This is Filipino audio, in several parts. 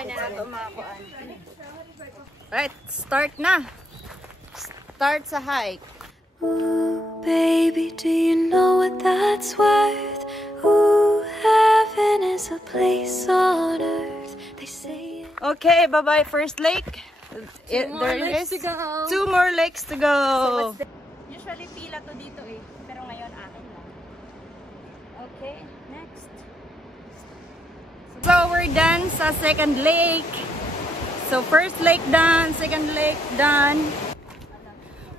Okay na nato mga kuan. Right, start na. Start sa hike. Ooh, baby, do you know what that's worth? Ooh, heaven is a place on earth. They say it. Okay, bye-bye first lake. There is 2 more lakes to go. Usually pila to dito eh, pero ngayon akin lang. Okay, next. So we're done sa second lake. So first lake done, second lake done.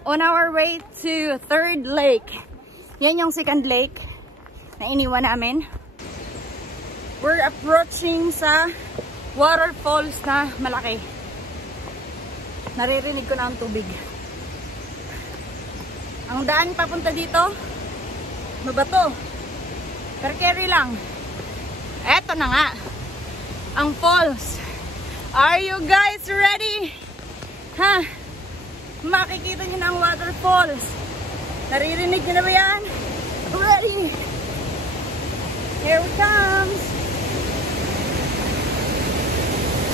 On our way to third lake. Yan yung second lake na iniwan namin. We're approaching sa waterfalls na malaki. Naririnig ko na ang tubig. Ang daan papunta dito, mabato. Pero carry lang. Eto na nga. Ang falls. Are you guys ready? Ha? Makikita nyo na ang waterfalls. Naririnig nyo na ba yan? Ready? Here we comes.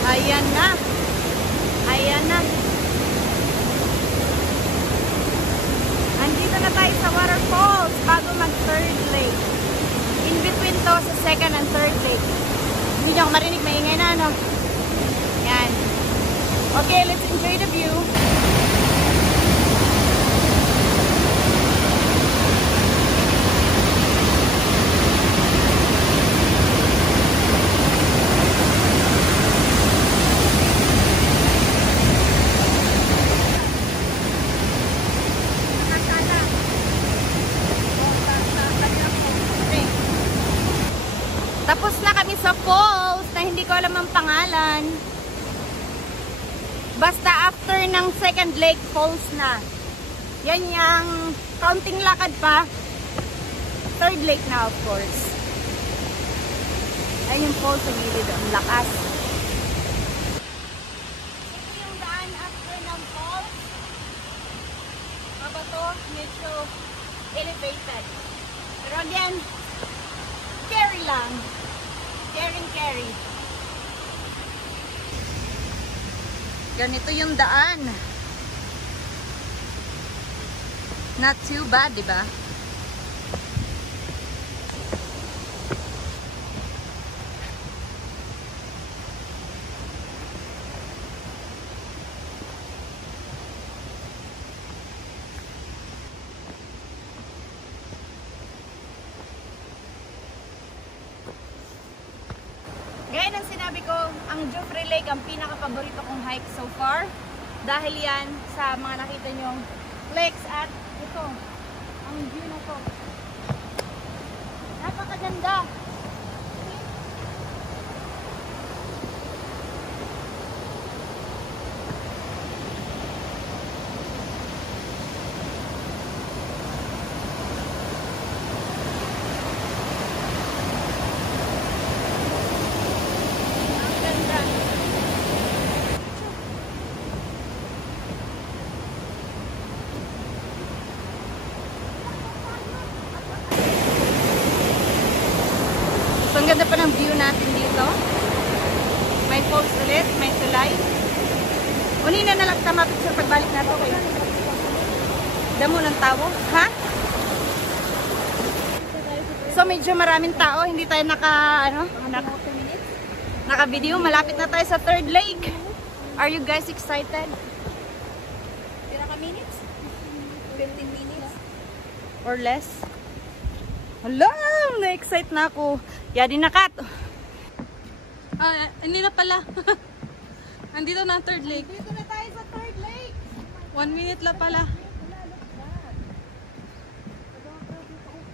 Ayan na. Ayan na. Andito na tayo sa waterfalls bago mag third lake. In between to sa second and third lake. Hindi nyo ako marinig, maingay na, no? Yan. Okay, let's enjoy the view. Tapos na kami sa falls na hindi ko alam ang pangalan. Basta after ng second lake falls na. Yan yung counting lakad pa. Third lake na of course. Ayun yung falls sa gilid. Ang lakas. Ito yung daan after ng falls. Mabato, medyo elevated. Pero again, carry lang. Carry. Ganito yung daan. Not too bad, di ba? Gaya ng sinabi ko, ang Joffre Lake ang pinaka-paborito kong hike so far. Dahil yan sa mga nakita nyong lakes at ito, ang view na to. Napakaganda. So, ang ganda pa ng view natin dito. May falls ulit, may tulay. Unina na lang tamapit sa pagbalik natin. Okay. Damo ng tao. Ha? So, medyo maraming tao. Hindi tayo naka-video. Malapit na tayo sa third lake. Are you guys excited? Minutes? 15 minutes? Or less? Hala! Na-excite na ako. Yadi na kat. Hindi na pala. Andito na third lake. Dito na tayo sa third lake. 1 minute lang pala.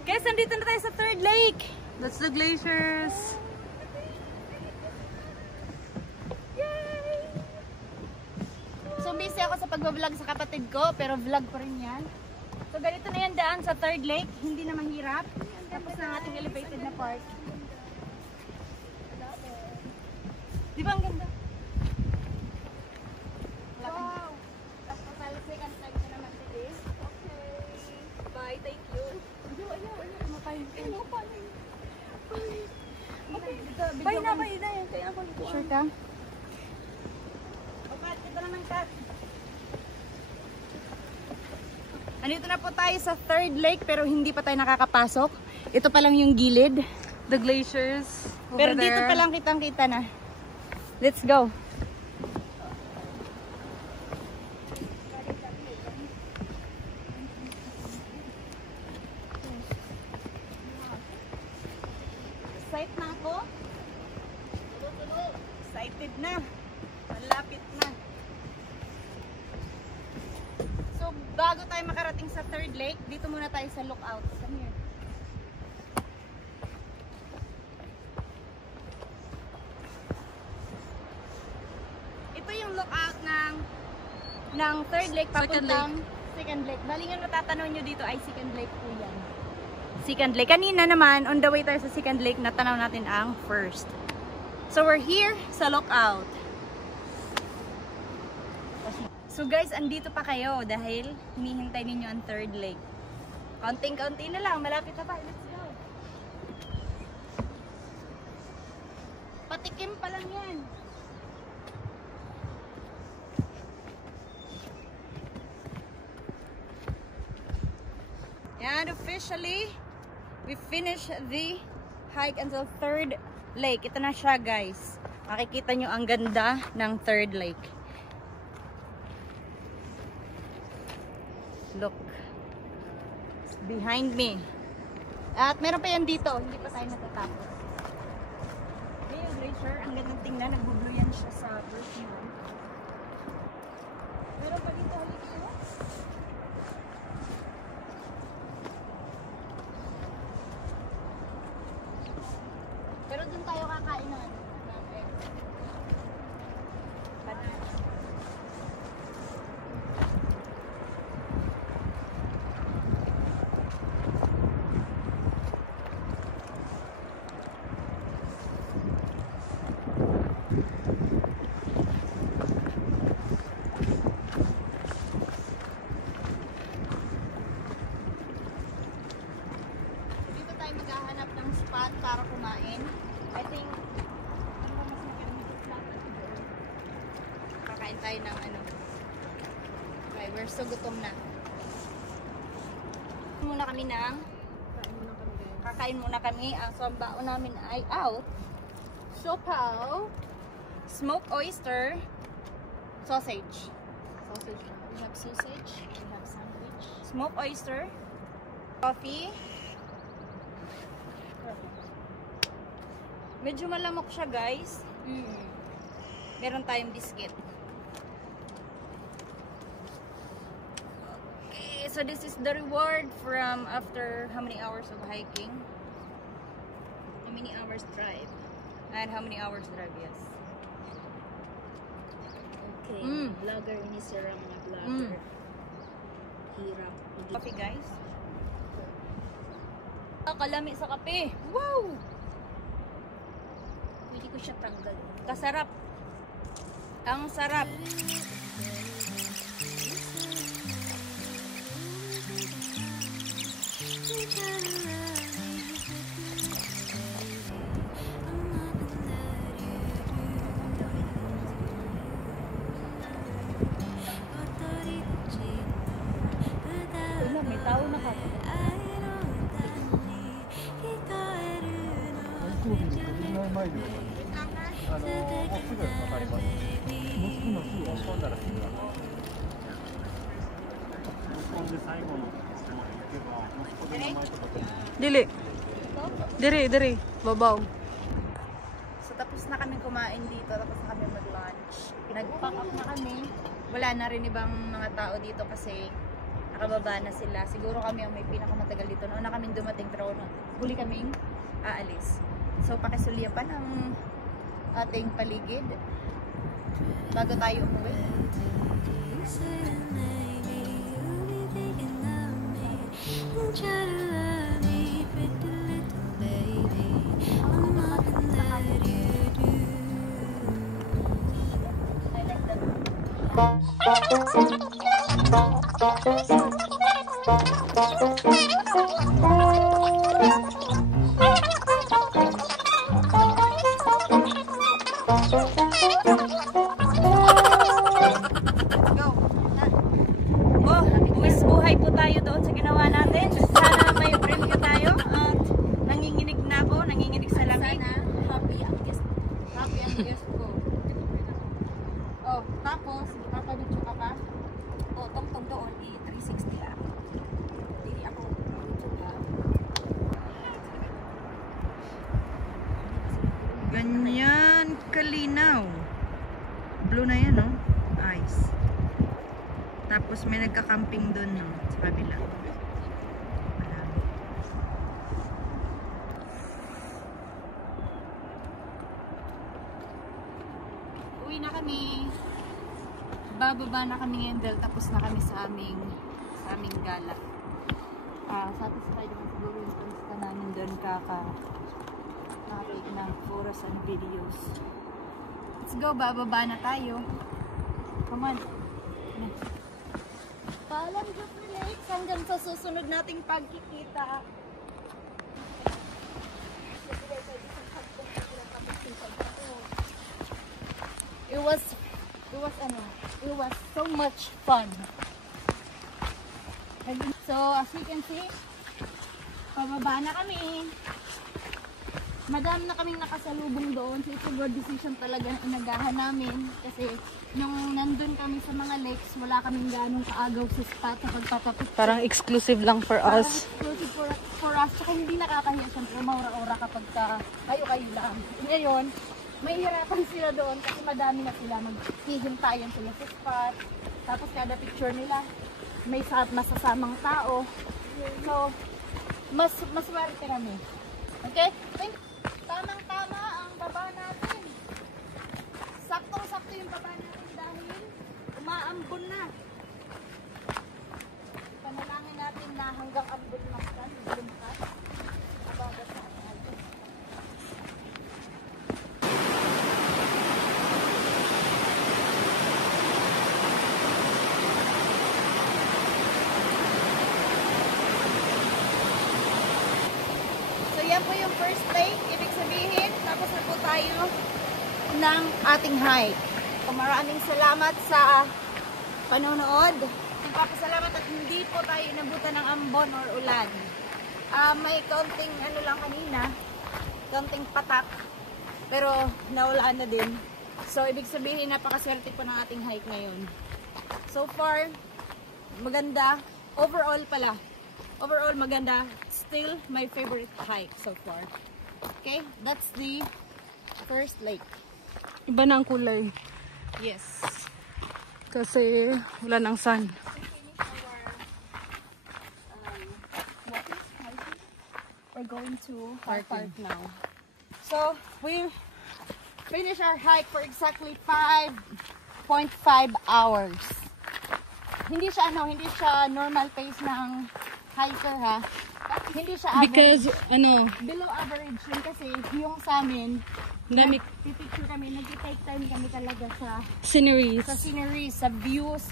Guys, nandito na tayo sa third lake. That's the glaciers. Yay! So busy ako sa pag-vlog sa kapatid ko, pero vlog pa rin yan. So ganito na yan daan sa third lake. Hindi na mahirap. Tapos na ang ating elevated na part. Di ba ang ganda? Wow! Tapos second time ko naman today. Okay. Bye, thank you. Bay na. Kaya ako Sure ka? screenshot. Andito na po tayo sa third lake pero hindi pa tayo nakakapasok. Ito pa lang yung gilid. The glaciers. Pero over dito there. pa lang kitang-kita na. Let's go. Excited na ako. Excited na. Malapit na. So, bago tayo makarating sa third lake, dito muna tayo sa lookout. Come here. Ito yung lookout ng third lake papuntang second lake. Bali nga natatanaw nyo dito ay second lake po yan. Second lake. Kanina naman, on the way tayo sa second lake, natanaw natin ang first. So we're here sa lookout. So guys, andito pa kayo dahil hinihintay ninyo ang third lake. Kaunting-kaunti na lang, malapit na pa. Let's go. Patikim pa lang yan. And officially, we finished the hike until third lake. Ito na siya guys. Makikita nyo ang ganda ng third lake. Look. It's behind me. At meron pa yan dito. Hindi pa tayo natatapos. Okay, yung glacier. Ang gandang tingnan. Nagbublo yan siya sa first one. Meron pa dito. Halika mo. Pero dun tayo kakain ng egg. Bananas. Dito tayo maghahanap ng spot para kumain. I think, ano ba mas makiramit spot? Kakain tayo ng ano. Okay, we're so gutom na. Muna kami ng kakain muna kami. So, ang baon namin ay out. Siopaw, smoked oyster, sausage. Sausage. We have sausage. We have sandwich. Smoked oyster, coffee. Medyo malamok siya, guys. Meron tayong biscuit. Okay, so this is the reward from after how many hours of hiking? How many hours drive? And how many hours drive, yes. Okay. Vlogger ni Sarah na vlogger. Hirap. Coffee, guys. Kalami sa kape. Wow! Pwede ko siya tanggal. Kasarap. Ang sarap. May tao na ka. 飛行機に9時前前でもうすぐ分かります。もうすぐ押し込んだらすぐ分かる。押し込んで最後の質問に行けば、もうそこで名前とか取る。 Dili. Diri. Babaw. So tapos na kami kumain dito, tapos na kami mag-lunch. Nag-pack up na kami. Wala na rin ibang mga tao dito kasi nakababa na sila. Siguro kami ang may pinakamatagal dito. Noon na kami dumating pero huli kaming aalis. So pakisulyapan ang ating paligid bago tayo umuwi. Yes ko. Oh, tapos, papadutso ka pa? O, tong doon, 360 ah. Hindi ako, Ganyan kalinaw. Blue na yan, no? Ice. Tapos may nagka-camping doon, no? Sa kabila. Marami. Uwi na kami. Bababa na kami ngayon dahil tapos na kami sa aming gala. Satisfied naman siguro yung pamista namin doon nakapig ng photos and videos. Let's go, bababa na tayo. Come on. Paalam, Joffrey Lakes, hanggang sa susunod nating pagkikita. It was so much fun. So, as you can see, pababa na kami. Madami na kaming nakasalubong doon. So, it's a good decision talaga na inagahan namin. Kasi, nung nandun kami sa mga lakes, wala kaming ganong kaagaw sa spot sa pagpapapicture. Parang exclusive lang for us. Exclusive for us. Tsaka hindi nakakahiya. Siyempre, maura-ura kapag kayo lang. Ngayon, may hirapan sila doon kasi madami na sila. Maghihintayan sila sa spot. Tapos, kada picture nila, may masasamang tao. So, mas swerte kami. Okay? Tamang-tama ang baba natin. Saktong-sakto yung baba natin dahil umaambon na. Panalangin natin na hanggang ambon lang yan. Lumpas. Abagat na natin. So yan po yung first lake. Ibig sabihin, tapos na po tayo ng ating hike. So, maraming salamat sa panonood. Nagpapasalamat at hindi po tayo inabutan ng ambon or ulan. May kaunting ano lang kanina, kaunting patak, pero nawala na din. So, ibig sabihin, napakaswerte po ng ating hike ngayon. So far, maganda. Overall pala. Overall, maganda. Still, my favorite hike so far. Okay, that's the first lake. Iba na ang kulay. Yes. Kasi wala nang sun. We're going to our park now. So, we finish our hike for exactly 5.5 hours. Hindi siya normal pace ng hiker ha. Hindi siya average. Because, Below average yun kasi yung sa amin, dami pipicture kami, nag-take time kami talaga sa sceneries. scenery, sa views.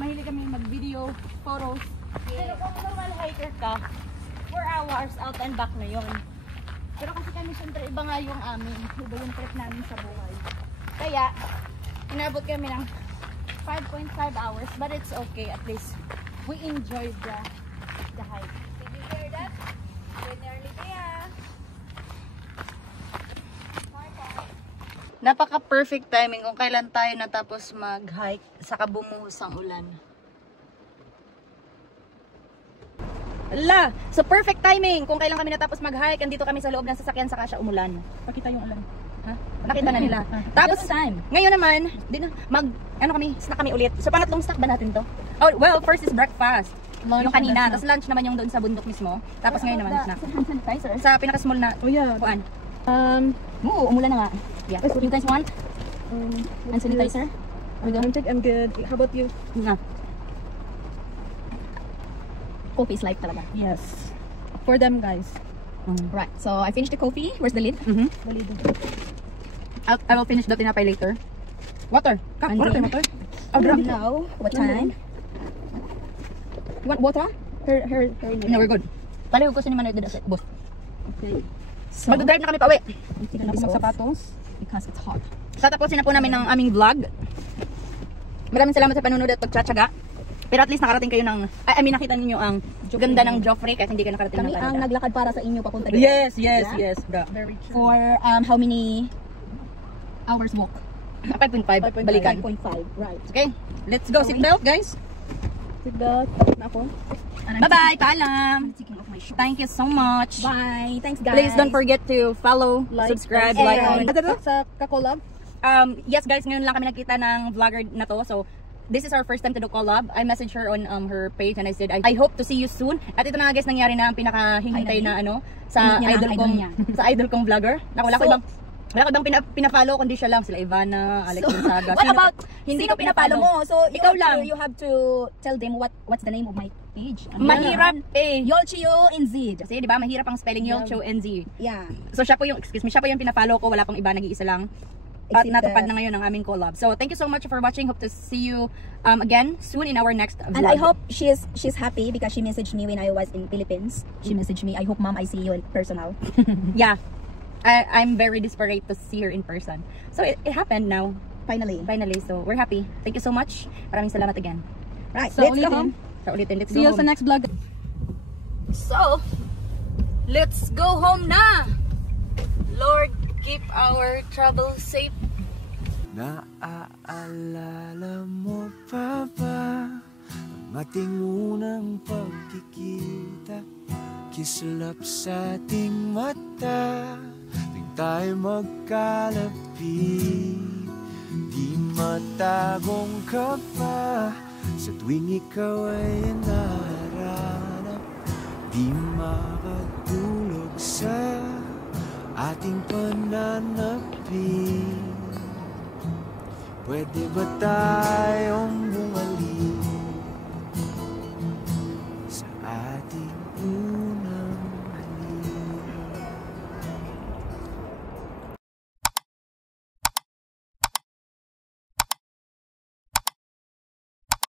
Mahilig kami mag-video, photos. Pero kung normal hiker ka, 4 hours out and back na yon. Pero kasi kami syempre iba nga yung amin. Iba yung trip namin sa buhay. Kaya, inabot kami ng 5.5 hours. But it's okay. At least, we enjoyed the hike. Did you hear that? We're nearly there. Napaka-perfect timing kung kailan tayo natapos mag-hike sa kabumuhos ang ulan. Ala! So perfect timing kung kailan kami natapos mag-hike. Andito kami sa loob ng sasakyan saka siya umulan. Pakita yung ulan. Ha? Nakita na nila. Tapos, ngayon naman, snack kami ulit. So pangatlong snack ba natin to? Oh, well, first is breakfast. Yung kanina. Tapos lunch naman yung doon sa bundok mismo. Tapos ngayon naman snack. hand sanitizer. Sa pinaka-small na kuan. Umulan na nga. Yeah. You guys want? Hand sanitizer? I'm good. How about you? Nga. Coffee is life talaga. Yes. For them, guys. Right. So I finished the coffee. Where's the lid? The lid. I will finish the tinapay later. Water. Water. Oh, now, what time? You want water? No, we're good. Taliw ko sa ni Manoy dito sa bus. Okay. So, mag-drive na kami pa uwi. Tingnan natin sapatos. Because it's hot. Tatapusin na po namin ng aming vlog. Maraming salamat sa panunod at pagtsatsaga. Pero at least nakarating kayo ng, nakita ninyo ang ganda ng Joffrey kahit hindi kayo nakarating ng Kami Canada. ang naglakad para sa inyo papunta dito. Yes. Yeah? Yes. Very true. For how many hours walk. 5.5, balikan. 5.5, right. Okay, let's go. Seatbelt, guys. Seatbelt. Na ako. Bye-bye. Paalam. Thank you so much. Bye. Thanks, guys. Please don't forget to follow, subscribe, like, and comment. sa kakolab. Yes, guys, ngayon lang kami nakita ng vlogger na to. So, this is our first time to do collab. I messaged her on her page and I said, I hope to see you soon. At ito na nga guys, nangyari na ang pinakahihintay na ano sa idol kong vlogger. Wala ko ibang pina-follow kundi siya lang, sila Ivana, Alex Gonzaga. What about hindi sino ko pinapalo mo? So ikaw lang. You have to tell them what's the name of my page. Mahirap eh. Yolchio NZ. Kasi 'di ba, mahirap ang spelling Yolcho NZ. Yeah. So siya po yung pina-follow ko, wala pong iba, nag-iisa lang. At natupad na ngayon ang aming collab. So thank you so much for watching. Hope to see you again soon in our next vlog. And I hope she's happy because she messaged me when I was in Philippines. She messaged me, I hope mom I see you in personal. Yeah. I'm very desperate to see her in person. So it happened now. Finally. So we're happy. Thank you so much. Maraming salamat again. Right, So let's go home. Let's See go you sa home. next vlog. So, let's go home na. Lord, keep our trouble safe. Naaalala mo pa ba ang ating unang pagkikita? Kislap sa ating mata tuwing tayo magkalapit. Di matagong ka pa sa tuwing ikaw ay naharap. Di makatulog sa ating pananapin. Pwede ba tayong